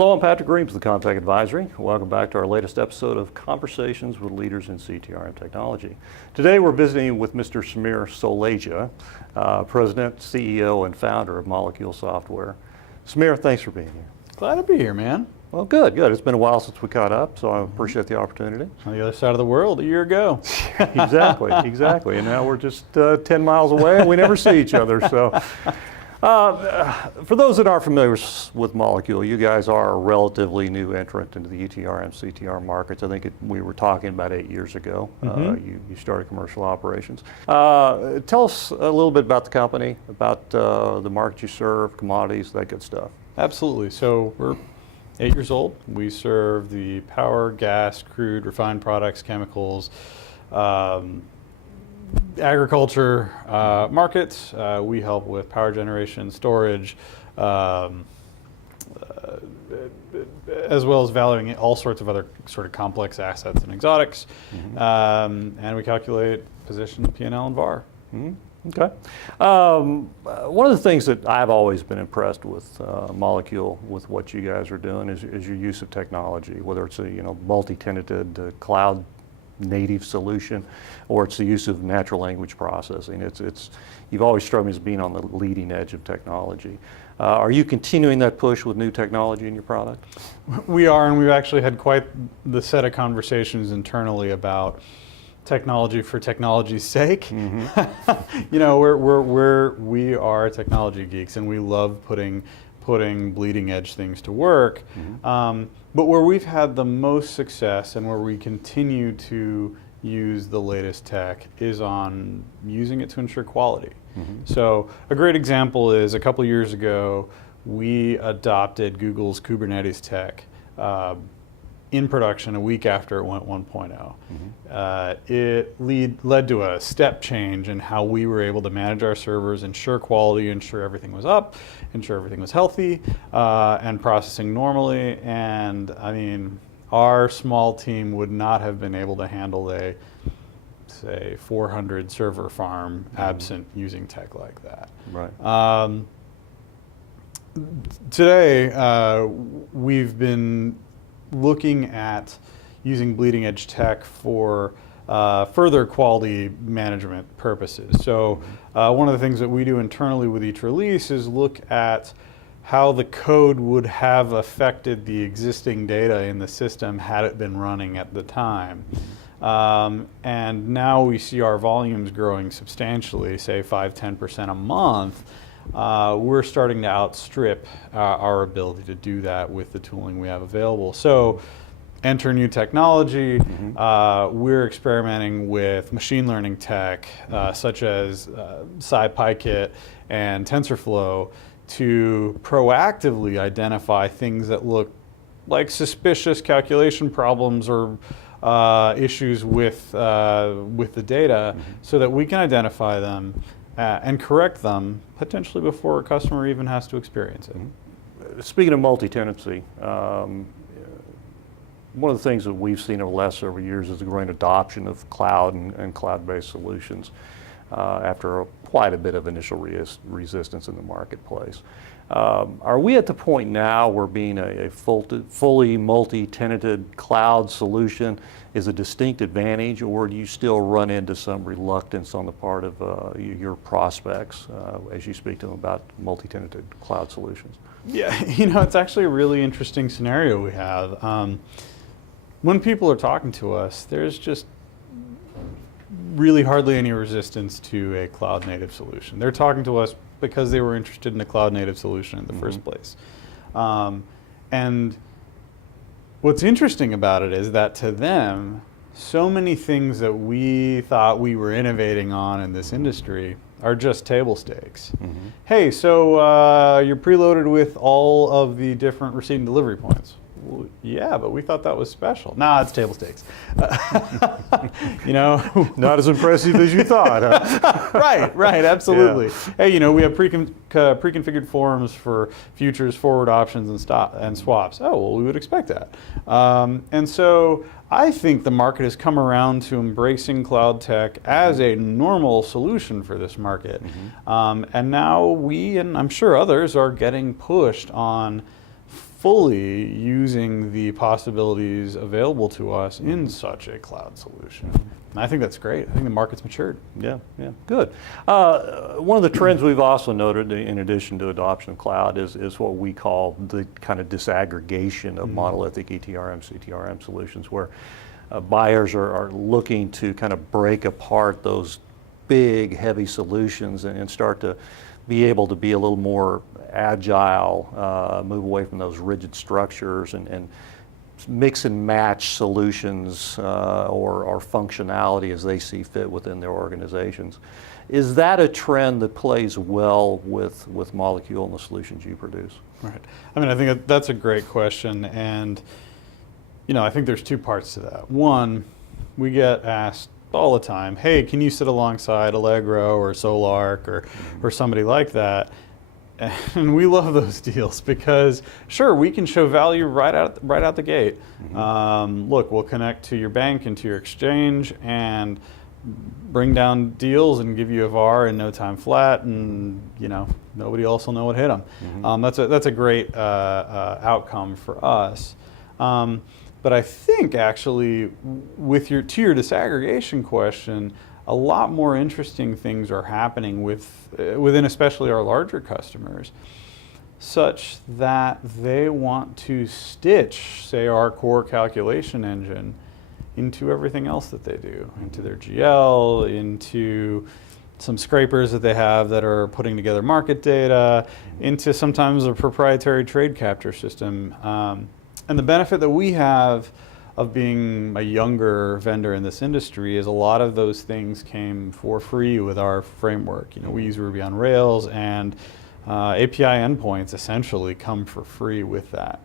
Hello, I'm Patrick Reames with the ComTech Advisory. Welcome back to our latest episode of Conversations with Leaders in CTRM Technology. Today we're visiting with Mr. Sameer Soleja, President, CEO, and founder of Molecule Software. Sameer, thanks for being here. Glad to be here, man. Well, good. It's been a while since we caught up, so I appreciate the opportunity. On the other side of the world a year ago. Exactly. And now we're just 10 miles away and we never see each other. So, for those that aren't familiar with Molecule, you guys are a relatively new entrant into the ETR CTR markets. I think we were talking about 8 years ago. You started commercial operations. Tell us a little bit about the company, about the market you serve, commodities, that good stuff. Absolutely. So we're 8 years old. We serve the power, gas, crude, refined products, chemicals, agriculture markets. We help with power generation, storage, as well as valuing all sorts of other sort of complex assets and exotics. And we calculate position, P&L, and VAR. Okay. One of the things that I've always been impressed with Molecule, with what you guys are doing, is your use of technology, whether it's a multi-tenanted cloud native solution, or it's the use of natural language processing. You've always struck me as being on the leading edge of technology. Are you continuing that push with new technology in your product? We are, and we've actually had quite the set of conversations internally about technology for technology's sake. We are technology geeks, and we love putting bleeding edge things to work. But where we've had the most success and where we continue to use the latest tech is on using it to ensure quality. So a great example is a couple years ago, we adopted Google's Kubernetes tech in production a week after it went 1.0. It led to a step change in how we were able to manage our servers, ensure quality, ensure everything was up, ensure everything was healthy, and processing normally. And I mean, our small team would not have been able to handle a, say, 400 server farm absent using tech like that. Right. Today, we've been looking at using bleeding edge tech for further quality management purposes. So one of the things that we do internally with each release is look at how the code would have affected the existing data in the system had it been running at the time. And now we see our volumes growing substantially, say 5–10% a month. We're starting to outstrip our ability to do that with the tooling we have available. So enter new technology. We're experimenting with machine learning tech, such as SciPyKit and TensorFlow, to proactively identify things that look like suspicious calculation problems or issues with the data, so that we can identify them and correct them potentially before a customer even has to experience it. Speaking of multi-tenancy, one of the things that we've seen over the last several years is the growing adoption of cloud and cloud-based solutions after quite a bit of initial resistance in the marketplace. Are we at the point now where being a fully multi-tenanted cloud solution is a distinct advantage, or do you still run into some reluctance on the part of your prospects as you speak to them about multi-tenanted cloud solutions? Yeah, it's actually a really interesting scenario we have. When people are talking to us, there's just really hardly any resistance to a cloud-native solution. They're talking to us because they were interested in a cloud-native solution in the first place. And what's interesting about it is that to them, so many things that we thought we were innovating on in this industry are just table stakes. Hey, so you're preloaded with all of the different receipt and delivery points. Well, yeah, but we thought that was special. Nah, it's table stakes. Not as impressive as you thought, huh? Right, absolutely. Yeah. Hey, we have pre-configured forms for futures, forward options, and swaps. Oh, well, we would expect that. And so I think the market has come around to embracing cloud tech as a normal solution for this market. And now we, and I'm sure others, are getting pushed on fully using the possibilities available to us in such a cloud solution. And I think that's great. I think the market's matured. Yeah, good. One of the trends we've also noted, in addition to adoption of cloud, is what we call the kind of disaggregation of monolithic ETRM, CTRM solutions, where buyers are looking to kind of break apart those big, heavy solutions and start to be able to be a little more agile, move away from those rigid structures and mix and match solutions or functionality as they see fit within their organizations. Is that a trend that plays well with Molecule and the solutions you produce? Right. I mean, I think that's a great question, and I think there's two parts to that. One, we get asked all the time, hey, can you sit alongside Allegro or Solarc or somebody like that? And we love those deals because, sure, we can show value right out the gate. Look, we'll connect to your bank and to your exchange and bring down deals and give you a VAR in no time flat, and nobody else will know what hit them. That's a great outcome for us. But I think actually, to your disaggregation question, a lot more interesting things are happening within especially our larger customers, such that they want to stitch, say, our core calculation engine into everything else that they do, into their GL, into some scrapers that they have that are putting together market data, into sometimes a proprietary trade capture system. And the benefit that we have of being a younger vendor in this industry is a lot of those things came for free with our framework. We use Ruby on Rails, and API endpoints essentially come for free with that.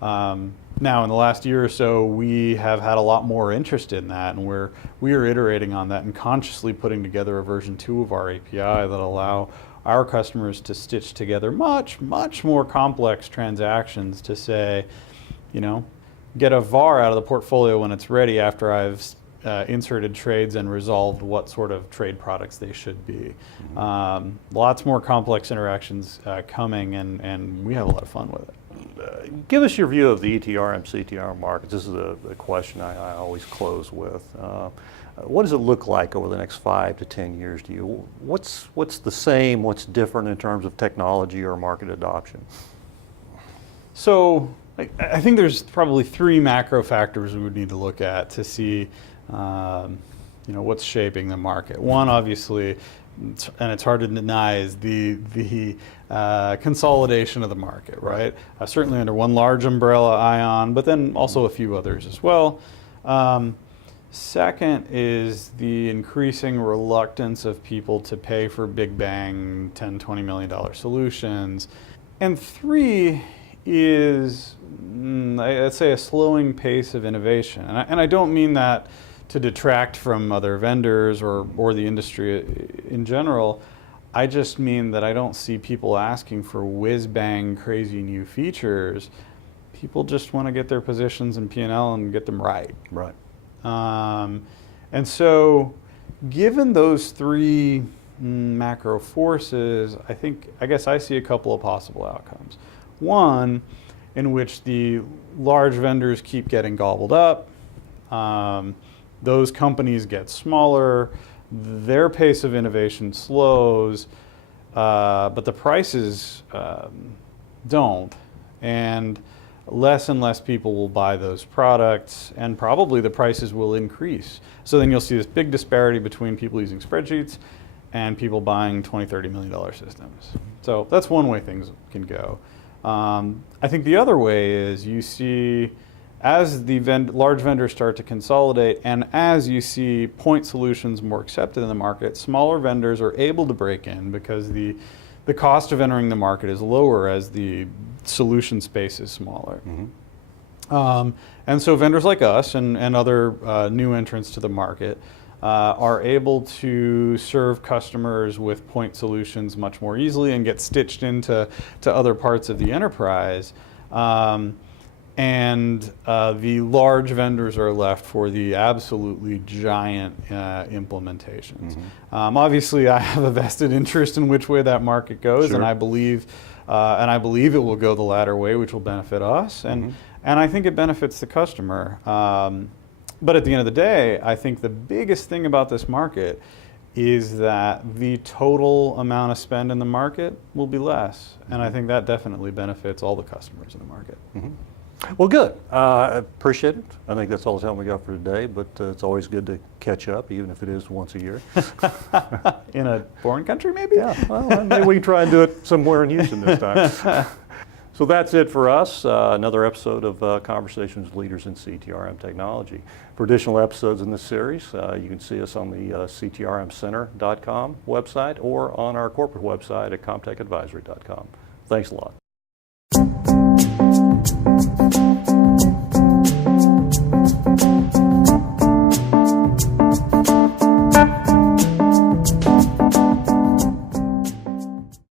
Now, in the last year or so, we have had a lot more interest in that, and we are iterating on that and consciously putting together a version 2 of our API that allow our customers to stitch together much, much more complex transactions to say, get a VAR out of the portfolio when it's ready after I've inserted trades and resolved what sort of trade products they should be. Lots more complex interactions coming, and we have a lot of fun with it. Give us your view of the ETR and CTR markets. This is a question I always close with. What does it look like over the next 5 to 10 years to you? What's the same, what's different in terms of technology or market adoption? So I think there's probably 3 macro factors we would need to look at to see what's shaping the market. One, obviously, and it's hard to deny, is the consolidation of the market, right? Certainly under one large umbrella, ION, but then also a few others as well. Second is the increasing reluctance of people to pay for big bang $10, $20 million solutions. And 3 is, I'd say, a slowing pace of innovation. And I don't mean that to detract from other vendors or the industry in general. I just mean that I don't see people asking for whiz-bang crazy new features. People just want to get their positions in P&L and get them right. Right. And so, given those 3 macro forces, I guess I see a couple of possible outcomes. One, in which the large vendors keep getting gobbled up, those companies get smaller, their pace of innovation slows, but the prices don't, and less people will buy those products, and probably the prices will increase. So then you'll see this big disparity between people using spreadsheets and people buying $20, $30 million systems. So that's one way things can go. I think the other way is you see, as the large vendors start to consolidate, and as you see point solutions more accepted in the market, smaller vendors are able to break in because the cost of entering the market is lower as the solution space is smaller. And so vendors like us and other new entrants to the market are able to serve customers with point solutions much more easily and get stitched into other parts of the enterprise. And the large vendors are left for the absolutely giant implementations. Obviously, I have a vested interest in which way that market goes, and I believe And I believe it will go the latter way, which will benefit us, and I think it benefits the customer. But at the end of the day, I think the biggest thing about this market is that the total amount of spend in the market will be less. And I think that definitely benefits all the customers in the market. Well, good. I appreciate it. I think that's all the time we got for today, but it's always good to catch up, even if it is once a year. In a foreign country, maybe? Yeah, well, maybe we can try and do it somewhere in Houston this time. So that's it for us. Another episode of Conversations with Leaders in CTRM Technology. For additional episodes in this series, you can see us on the CTRMcenter.com website or on our corporate website at ComTechadvisory.com. Thanks a lot.